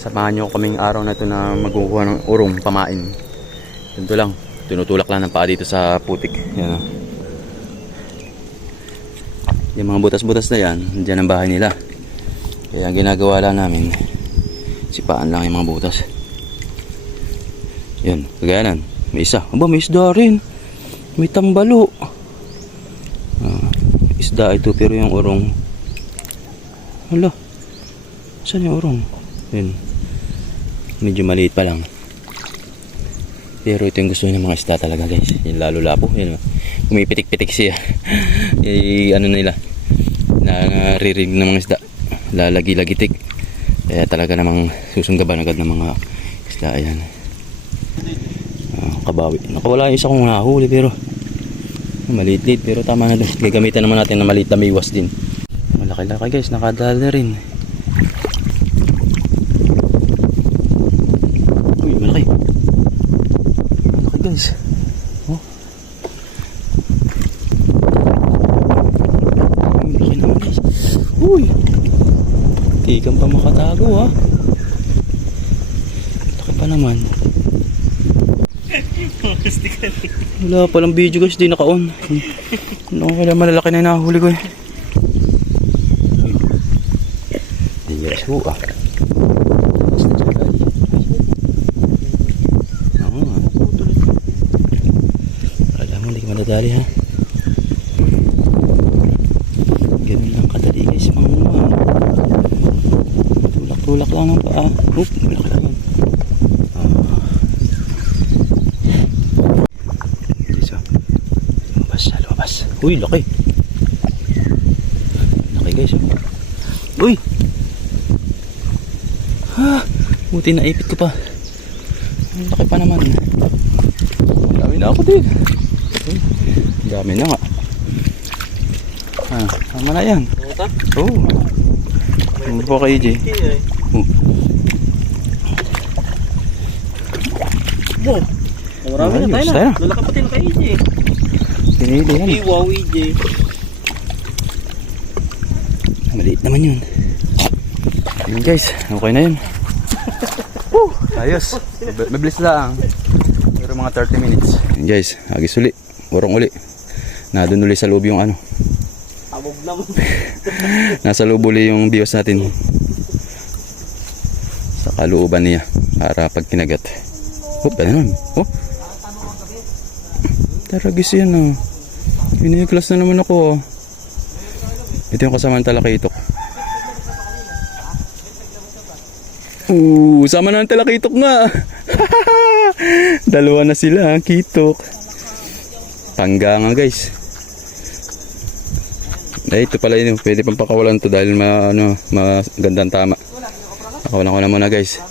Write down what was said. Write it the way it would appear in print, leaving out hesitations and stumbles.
Samahan nyo kaming araw na ito na magkukuha ng urong pamain. Ganito lang, tinutulak lang ng paa dito sa putik. Yan, oh. Yung mga butas-butas na yan, dyan ang bahay nila. Kaya ang ginagawa lang namin, sipaan lang yung mga butas. Yan, kagayanan. May isa. Aba, may isda rin. May tambalo. Isda ito pero yung urong. Hala. Saan yung urong? Yan. Medyo maliit pa lang. Pero ito yung gusto ng mga isda talaga, guys. Yung lalo lapo. Yan. Kumipitik-pitik siya. Ano nila. Naririnig ng mga isda. Lalagi-lagitik. Kaya talaga namang susunggaban agad ng mga isda. Ayan. Kabawi. Nakawala yung isa kong nahuli pero maliit-liit. Pero tama na doon. Gagamitan naman natin na maliit na miwas din. Malaki-laki, guys. Nakadala na rin. Uy, malaki. Malaki, guys. Oh. Malaki naman, guys. Uy. Tigang pa makatago, ha. Laki pa naman. Wala palang video, guys. Di naka-on. Ano kaya malalaki na nahuli ko, eh. Yes, oo, ah. Kala mo hindi ka madadali, ha. Ganun lang kadali, guys. Mga tulak-tulak lang ng paa. Oop, malaki naman. Lumabas. Uy, laki. Laki, guys, oh. Uy. Ha, buti na ipit ko pa. Laki pa naman. Dami na ako din. Dami na nga. Tama na yan. Oo. Ano ba kayo, Jay? Marami na tayo na. Lalaki pati na kayo, Jay. Pinili yan. Wow, Jay. Maliit naman yun. Yun, guys, okay na yun. Ayos. Mabilis lang. Pero mga 30 minutes. Yun, guys, agis uli. Urong uli. Nadun uli sa loob yung ano. Abog naman. Nasa loob uli yung biwas natin. Sa kalooban niya. Para pag kinagat. Oh, ano naman? Oh. Taragis yan, oh. Iniklas na naman ako, oh. Ito yung kasamang talakitok. Sama na ang talakitok nga. Dalawa na sila, kitok. Tangga nga, guys. Ito pala yun. Pwede pang pakawalan to dahil magandang tama. Pakawalan ko na muna, guys.